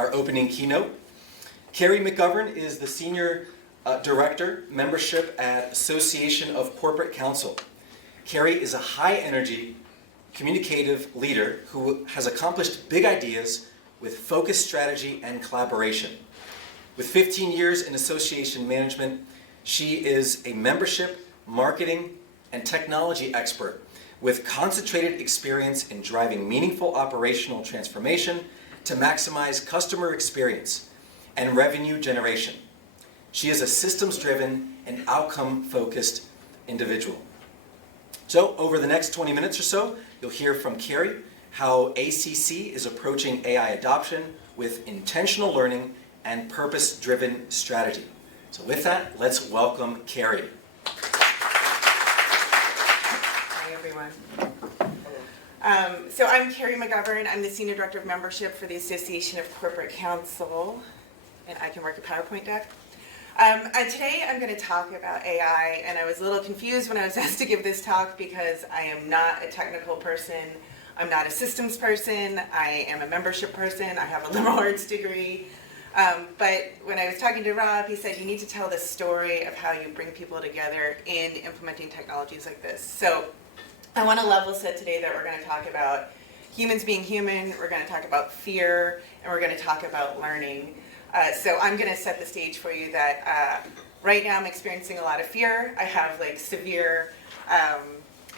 our opening keynote. Kerri McGovern is the Senior Director, Membership at Association of Corporate Counsel. Kerri is a high-energy, communicative leader who has accomplished big ideas with focused strategy and collaboration. With 15 years in association management, she is a membership, marketing, and technology expert with concentrated experience in driving meaningful operational transformation to maximize customer experience and revenue generation. She is a systems-driven and outcome-focused individual. So over the next 20 minutes or so, you'll hear from Kerri how ACC is approaching AI adoption with intentional learning and purpose-driven strategy. So with that, let's welcome Kerri. Hi, everyone. So I'm Kerri McGovern. I'm the Senior Director of Membership for the Association of Corporate Counsel, and I can work a PowerPoint deck. Today I'm going to talk about AI, and I was a little confused when I was asked to give this talk because I am not a technical person. I'm not a systems person. I am a membership person. I have a liberal arts degree. But when I was talking to Rob, he said you need to tell the story of how you bring people together in implementing technologies like this. So I want to level set today that we're going to talk about humans being human, we're going to talk about fear, and we're going to talk about learning. So I'm going to set the stage for you that right now I'm experiencing a lot of fear. I have like severe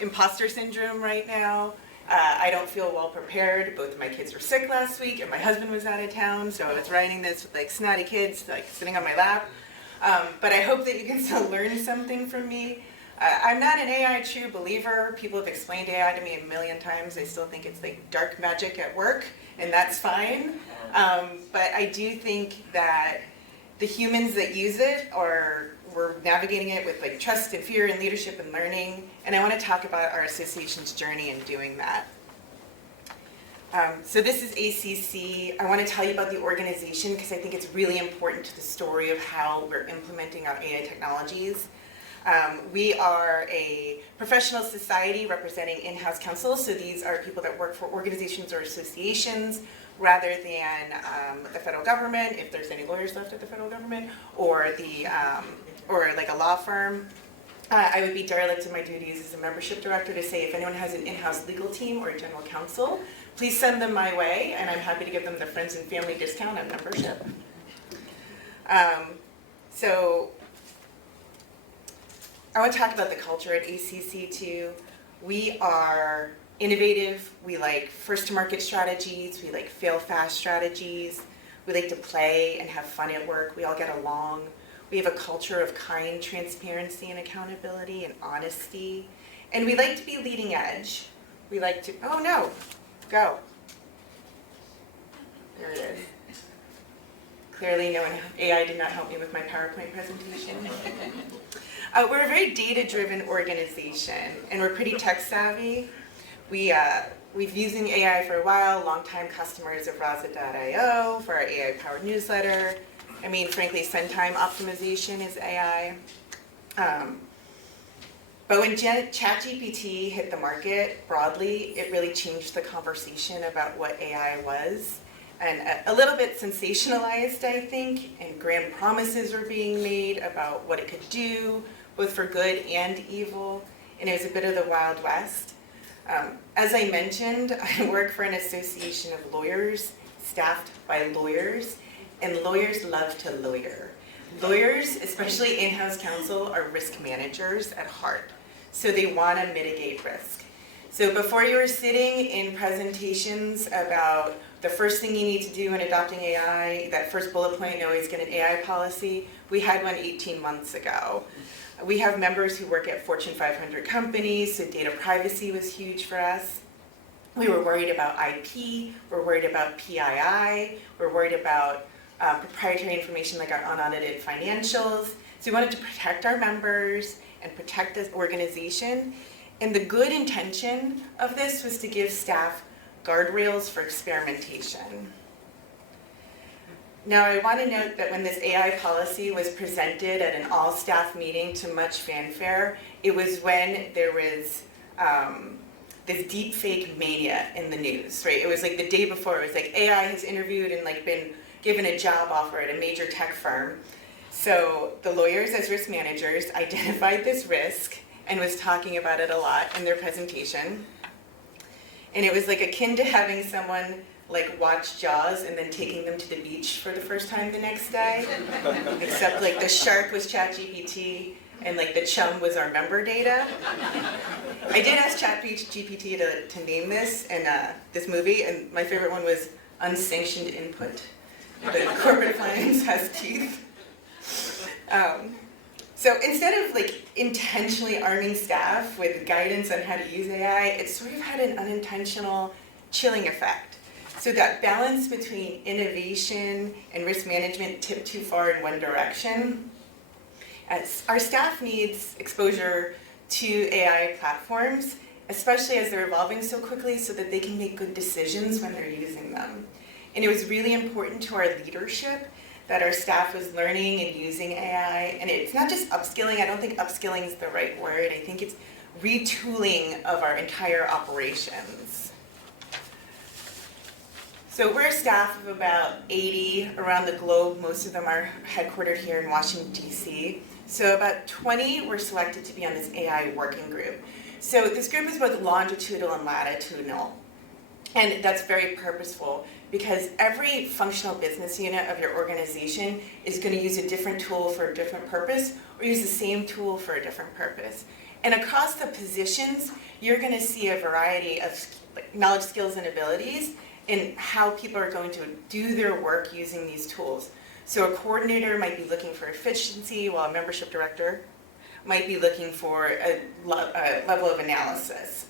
imposter syndrome right now. I don't feel well prepared. Both of my kids were sick last week and my husband was out of town, so I was writing this with like snotty kids like sitting on my lap. But I hope that you can still learn something from me. I'm not an AI true believer. People have explained AI to me a million times. I still think it's like dark magic at work, and that's fine. But I do think that the humans that use it we're navigating it with like trust and fear and leadership and learning. And I want to talk about our association's journey in doing that. So this is ACC. I want to tell you about the organization because I think it's really important to the story of how we're implementing our AI technologies. We are a professional society representing in-house counsel, so these are people that work for organizations or associations rather than the federal government, if there's any lawyers left at the federal government, or like a law firm. I would be derelict in my duties as a membership director to say if anyone has an in-house legal team or a general counsel, please send them my way, and I'm happy to give them the friends and family discount on membership. So I want to talk about the culture at ACC too. We are innovative. We like first-to-market strategies. We like fail-fast strategies. We like to play and have fun at work. We all get along. We have a culture of kind transparency and accountability and honesty. And we like to be leading edge. We like to, oh no, go. There it is. Clearly AI did not help me with my PowerPoint presentation. We're a very data-driven organization, and we're pretty tech-savvy. We've been using AI for a while, long-time customers of Raza.io for our AI-powered newsletter. I mean, frankly, send time optimization is AI. But when ChatGPT hit the market broadly, it really changed the conversation about what AI was. And a little bit sensationalized, I think, and grand promises were being made about what it could do, both for good and evil, and it was a bit of the Wild West. As I mentioned, I work for an association of lawyers, staffed by lawyers, and lawyers love to lawyer. Lawyers, especially in-house counsel, are risk managers at heart, so they want to mitigate risk. So before you were sitting in presentations about the first thing you need to do in adopting AI, that first bullet point, always get an AI policy, we had one 18 months ago. We have members who work at Fortune 500 companies, so data privacy was huge for us. We were worried about IP, we're worried about PII, we're worried about proprietary information like our unaudited financials. So we wanted to protect our members and protect this organization. And the good intention of this was to give staff guardrails for experimentation. Now, I want to note that when this AI policy was presented at an all-staff meeting to much fanfare, it was when there was this deep fake mania in the news, right? It was like the day before. It was like AI has interviewed and like been given a job offer at a major tech firm. So the lawyers, as risk managers, identified this risk and was talking about it a lot in their presentation. And it was like akin to having someone like watch Jaws and then taking them to the beach for the first time the next day. Except like the shark was ChatGPT and like the chum was our member data. I did ask ChatGPT to name this and this movie, and my favorite one was unsanctioned input. The corporate finance has teeth. So instead of like intentionally arming staff with guidance on how to use AI, it sort of had an unintentional chilling effect. So that balance between innovation and risk management tipped too far in one direction. As our staff needs exposure to AI platforms, especially as they're evolving so quickly so that they can make good decisions when they're using them. And it was really important to our leadership that our staff was learning and using AI. And it's not just upskilling. I don't think upskilling is the right word. I think it's retooling of our entire operations. So we're a staff of about 80 around the globe. Most of them are headquartered here in Washington, D.C. So about 20 were selected to be on this AI working group. So this group is both longitudinal and latitudinal. And that's very purposeful because every functional business unit of your organization is going to use a different tool for a different purpose or use the same tool for a different purpose. And across the positions, you're going to see a variety of knowledge, skills, and abilities in how people are going to do their work using these tools. So a coordinator might be looking for efficiency, while a membership director might be looking for a level of analysis.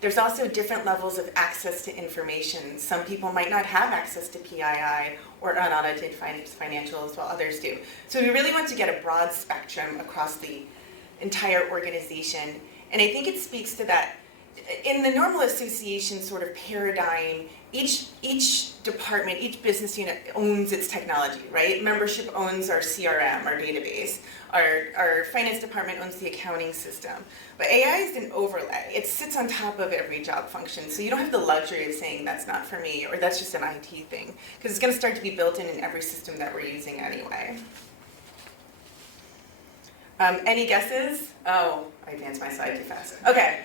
There's also different levels of access to information. Some people might not have access to PII or unaudited financials, while others do. So we really want to get a broad spectrum across the entire organization. And I think it speaks to that. In the normal association sort of paradigm, each department, each business unit owns its technology, right? Membership owns our CRM, our database. Our finance department owns the accounting system. But AI is an overlay. It sits on top of every job function. So you don't have the luxury of saying that's not for me or that's just an IT thing. Because it's going to start to be built in every system that we're using anyway. Any guesses? Oh, I advanced my slide too fast. Okay.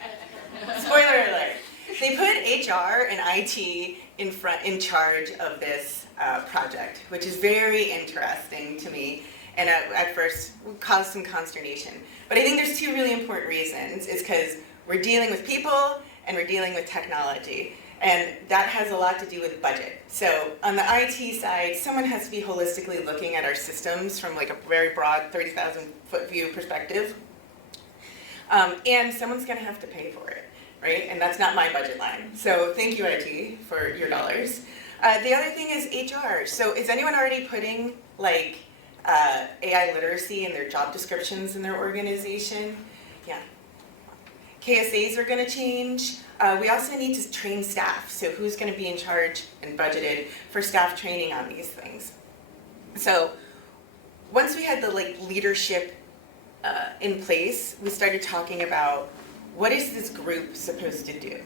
Spoiler alert. They put HR and IT in charge of this project, which is very interesting to me, and at first caused some consternation. But I think there's two really important reasons. It's because we're dealing with people and we're dealing with technology, and that has a lot to do with budget. So on the IT side, someone has to be holistically looking at our systems from like a very broad 30,000-foot view perspective, and someone's going to have to pay for it. Right? And that's not my budget line. So thank you, IT, for your dollars. The other thing is HR. So is anyone already putting like AI literacy in their job descriptions in their organization? Yeah. KSAs are going to change. We also need to train staff. So who's going to be in charge and budgeted for staff training on these things? So once we had the leadership in place, we started talking about what is this group supposed to do?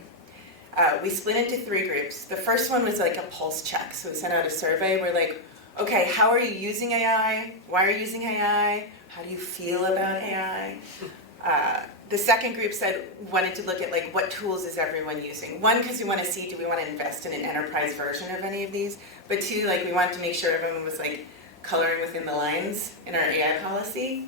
We split into 3 groups. The first one was like a pulse check. So we sent out a survey. We're like, okay, how are you using AI? Why are you using AI? How do you feel about AI? The second group wanted to look at like what tools is everyone using. 1, because we want to see, do we want to invest in an enterprise version of any of these? But 2, like we wanted to make sure everyone was like coloring within the lines in our AI policy.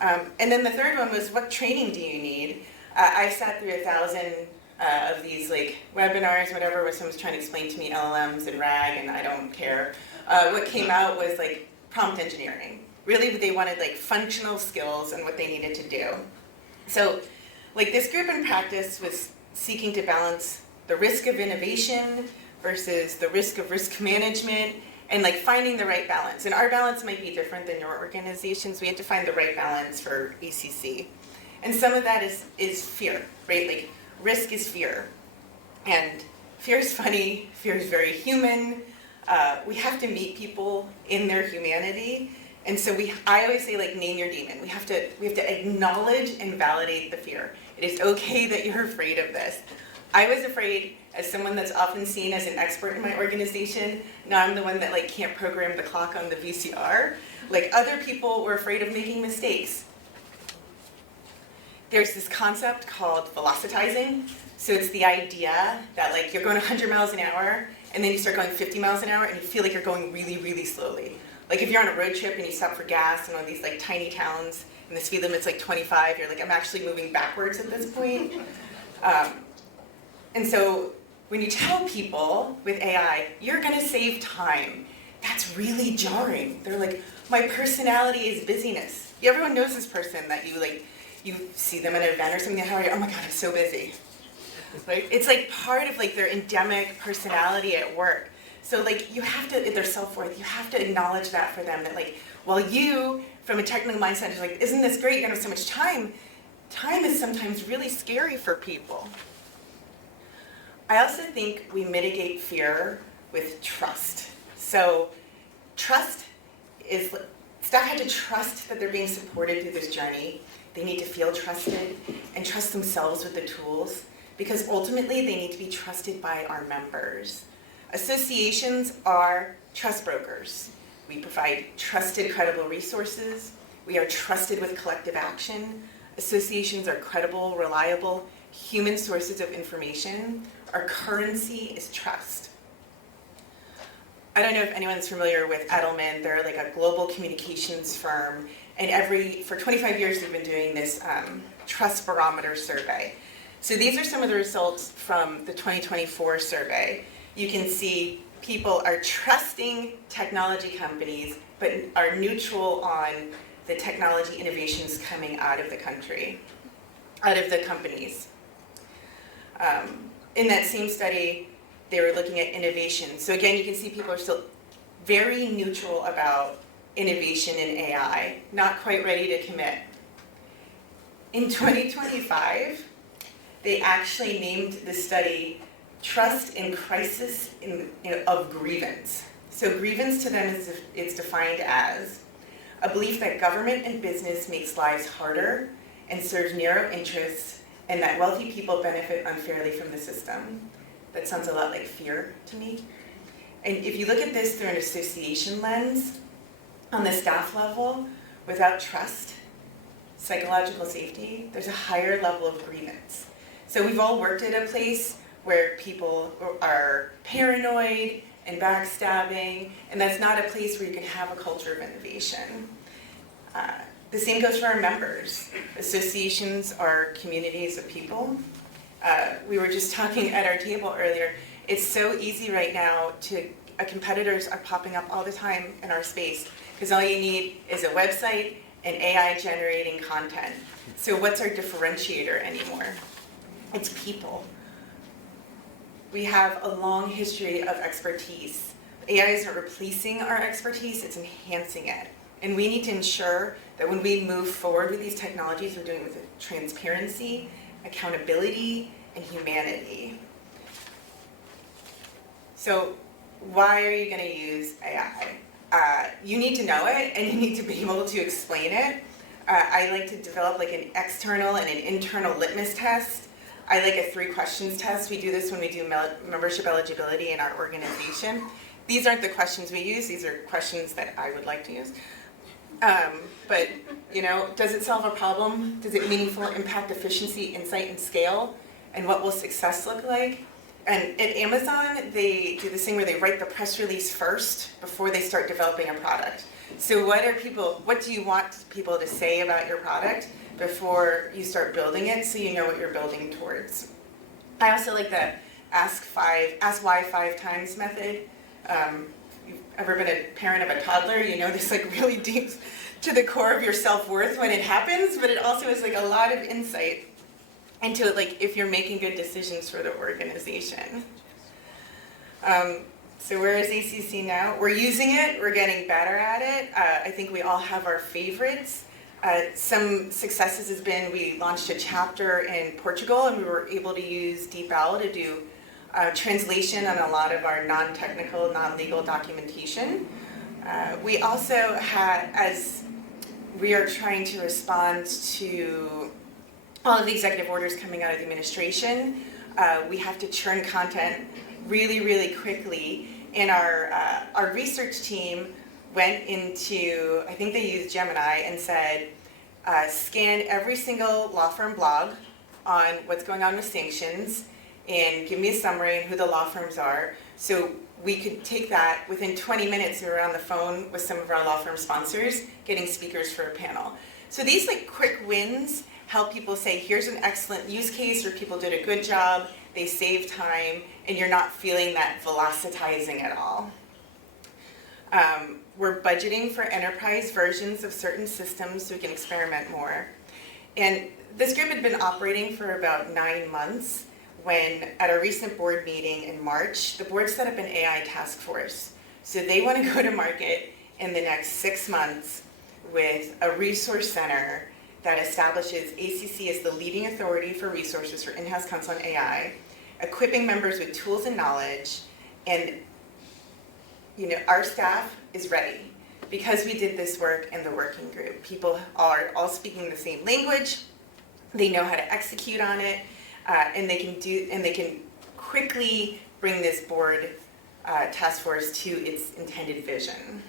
And then the third one was, what training do you need? I sat through 1,000 of these like webinars, whatever, where someone's trying to explain to me LLMs and RAG, and I don't care. What came out was like prompt engineering. Really, they wanted like functional skills and what they needed to do. So, like this group in practice was seeking to balance the risk of innovation versus the risk of risk management, and like finding the right balance. And our balance might be different than your organization's. We had to find the right balance for ACC. And some of that is fear, right? Like risk is fear. And fear is funny, fear is very human. We have to meet people in their humanity. And so I always say like name your demon. We have to acknowledge and validate the fear. It is okay that you're afraid of this. I was afraid as someone that's often seen as an expert in my organization, now I'm the one that like can't program the clock on the VCR. Like other people were afraid of making mistakes. There's this concept called velocitizing. So it's the idea that like you're going 100 miles an hour and then you start going 50 miles an hour and you feel like you're going really, really slowly. Like if you're on a road trip and you stop for gas in one of these like tiny towns and the speed limit's like 25, you're like, I'm actually moving backwards at this point. And so when you tell people with AI, you're gonna save time, that's really jarring. They're like, my personality is busyness. Everyone knows this person that you see them at an event or something, how are you? Oh my God, I'm so busy. Right? It's like part of like their endemic personality at work. So like you have to, their self-worth, you have to acknowledge that for them, that like, while you, from a technical mindset, is like, isn't this great, you're gonna have so much time, time is sometimes really scary for people. I also think we mitigate fear with trust. So trust is, staff had to trust that they're being supported through this journey. They need to feel trusted and trust themselves with the tools, because ultimately they need to be trusted by our members. Associations are trust brokers. We provide trusted, credible resources. We are trusted with collective action. Associations are credible, reliable, human sources of information. Our currency is trust. I don't know if anyone's familiar with Edelman. They're like a global communications firm, and for 25 years they've been doing this trust barometer survey. So these are some of the results from the 2024 survey. You can see people are trusting technology companies, but are neutral on the technology innovations coming out of the country, out of the companies. In that same study, they were looking at innovation. So again, you can see people are still very neutral about innovation in AI, not quite ready to commit. In 2025, they actually named the study Trust in Crisis of Grievance. So grievance to them is defined as a belief that government and business makes lives harder and serves narrow interests, and that wealthy people benefit unfairly from the system. That sounds a lot like fear to me. And if you look at this through an association lens, on the staff level, without trust, psychological safety, there's a higher level of grievance. So we've all worked at a place where people are paranoid and backstabbing, and that's not a place where you can have a culture of innovation. The same goes for our members. Associations are communities of people. We were just talking at our table earlier. It's so easy right now competitors are popping up all the time in our space, because all you need is a website and AI generating content. So what's our differentiator anymore? It's people. We have a long history of expertise. AI isn't replacing our expertise, it's enhancing it. And we need to ensure that when we move forward with these technologies, we're doing it with transparency, accountability, and humanity. So why are you going to use AI? You need to know it, and you need to be able to explain it. I like to develop like an external and an internal litmus test. I like a 3 questions test. We do this when we do membership eligibility in our organization. These aren't the questions we use. These are questions that I would like to use. But, does it solve a problem? Does it meaningfully impact efficiency, insight, and scale? And what will success look like? And at Amazon, they do this thing where they write the press release first before they start developing a product. So what do you want people to say about your product before you start building it, so you know what you're building towards? I also like the ask why 5 times method. You've ever been a parent of a toddler, you know this like really deep to the core of your self-worth when it happens, but it also is like a lot of insight into it, like if you're making good decisions for the organization. So where is ACC now? We're using it, we're getting better at it. I think we all have our favorites. Some successes has been we launched a chapter in Portugal, and we were able to use DeepL to do translation on a lot of our non-technical, non-legal documentation. We also had, as we are trying to respond to all of the executive orders coming out of the administration, We have to churn content really, really quickly. And our research team went into, I think they used Gemini, and said, scan every single law firm blog on what's going on with sanctions and give me a summary and who the law firms are. So we could take that within 20 minutes. We were on the phone with some of our law firm sponsors getting speakers for a panel. So these like quick wins help people say, here's an excellent use case where people did a good job, they saved time, and you're not feeling that velocitizing at all. We're budgeting for enterprise versions of certain systems so we can experiment more. And this group had been operating for about 9 months when, at a recent board meeting in March, the board set up an AI task force. So they want to go to market in the next 6 months with a resource center that establishes ACC as the leading authority for resources for in-house counsel on AI, equipping members with tools and knowledge, and our staff is ready because we did this work in the working group. People are all speaking the same language, they know how to execute on it, and they can quickly bring this board task force to its intended vision.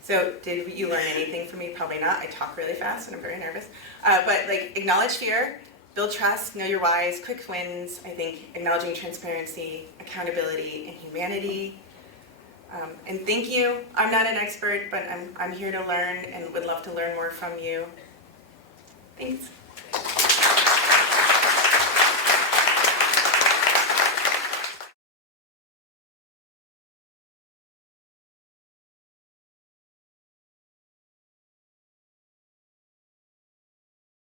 So did you learn anything from me? Probably not. I talk really fast and I'm very nervous. But like, acknowledge fear, build trust, know your whys, quick wins. I think acknowledging transparency, accountability, and humanity. And thank you. I'm not an expert, but I'm here to learn and would love to learn more from you. Thanks.